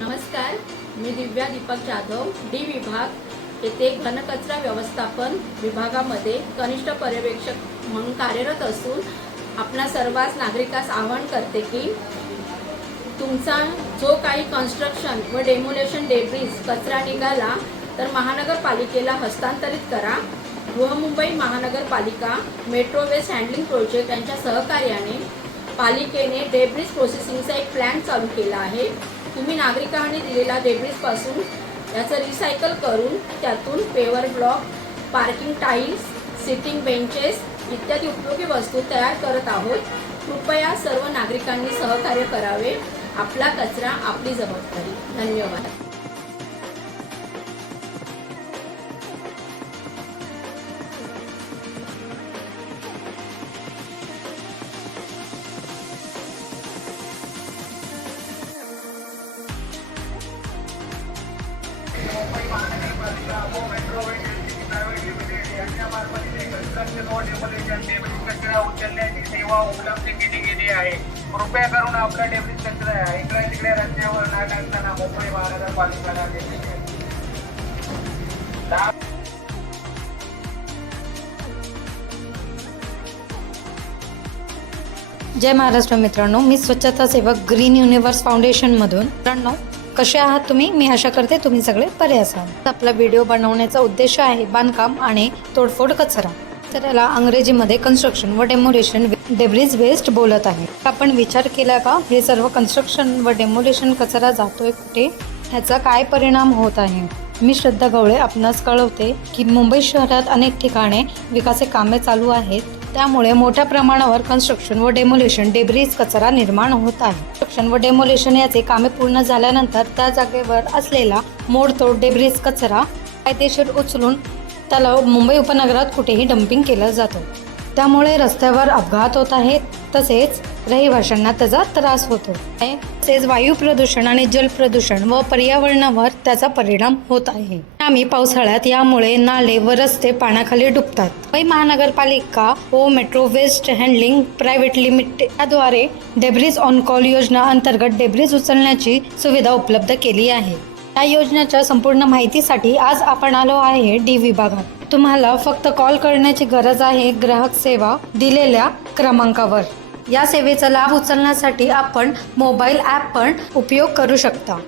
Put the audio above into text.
नमस्कार, मी दिव्या दीपक जाधव, डी विभाग येथे घनकचरा व्यवस्थापन विभागामध्ये कनिष्ठ पर्यवेक्षक म्हणून कार्यरत असून आपणा सर्वांस नागरिकास आवाहन करते की तुमचा जो काही कन्स्ट्रक्शन व डेमोलेशन डेब्रिज कचरा निघाला तर महानगरपालिकेला हस्तांतरित करा। बृहन्मुंबई महानगरपालिका मेट्रो वेस्ट हँडलिंग प्रोजेक्ट यांच्या सहकार्याने पालिकेने डेब्रिज प्रोसेसिंगचा एक प्लॅन चालू केला आहे। तुम्ही नागरिकांनी दिलेला डेब्रिजपासून याचं रिसायकल करून त्यातून paver block, parking tiles, sitting benches इत्यादी उपयोगी वस्तू तयार करत आहोत। कृपया सर्व नागरिकांनी सहकार्य करावे। आपला कचरा आपली जबाबदारी। धन्यवाद। मुंबई महानगरपालिका व मेट्रो वेस्ट प्रायव्हेट लिमिटेड यांच्या मार्फतीने कन्स्ट्रक्शन व डेमोलेशन डेब्रिज कचरा उचलण्याची सेवा उपलब्ध केली गेली आहे। कृपया करून आपला डेब्रिज कचरा इकडे तिकडे रस्त्यावर न टाकताना मुंबई महानगरपालिकेला देणे। जय महाराष्ट्र मित्रांनो, मी स्वच्छता सेवक ग्रीन युनिवर्स फाउंडेशनमधून। मित्रांनो, कसे आहात तुम्ही? मी आशा करते तुम्ही सगळे बरे असाल। आपला व्हिडिओ बनवण्याचा उद्देश आहे बांधकाम आणि तोडफोड कचरा। तर याला इंग्रजीमध्ये कन्स्ट्रक्शन व डेमोलेशन डेब्रिज वेस्ट बोलत आहे। आपण विचार केला का हे सर्व कन्स्ट्रक्शन व डेमोलेशन कचरा जातोय कुठे? ह्याचा काय परिणाम होत आहे? मी श्रद्धा गवळे आपणास कळवते की मुंबई शहरात अनेक ठिकाणे विकासाचे कामे चालू आहेत। त्यामुळे मोठ्या प्रमाणावर कन्स्ट्रक्शन व डेमोलेशन डेब्रिज कचरा निर्माण होत आहे। कन्स्ट्रक्शन व डेमोलेशन याचे कामे पूर्ण झाल्यानंतर त्या जागेवर असलेला मोडतोड डेब्रिज कचरा कायदेशीर उचलून त्याला मुंबई उपनगरात कुठेही डंपिंग केलं जातं। त्यामुळे रस्त्यावर अपघात होत आहेत, तसेच रहिवाशांना त्याचा त्रास होतो। तसेच वायू प्रदूषण आणि जल प्रदूषण व पर्यावरणावर त्याचा परिणाम होत आहे। आम्ही पावसाळ्यात यामुळे नाले व रस्ते पाण्याखाली डुबतात। मुंबई महानगरपालिका व metro waste handling private limited याद्वारे डेब्रिज ऑन कॉल योजना अंतर्गत डेब्रिज उचलण्याची सुविधा उपलब्ध केली आहे। या योजनेच्या संपूर्ण माहितीसाठी आज आपण आलो आहे डी विभागात। तुम्हाला फक्त कॉल करण्याची गरज आहे ग्राहक सेवा दिलेल्या क्रमांकावर। या सेवेचा लाभ उचलण्यासाठी आपण मोबाईल ॲप पण उपयोग करू शकता।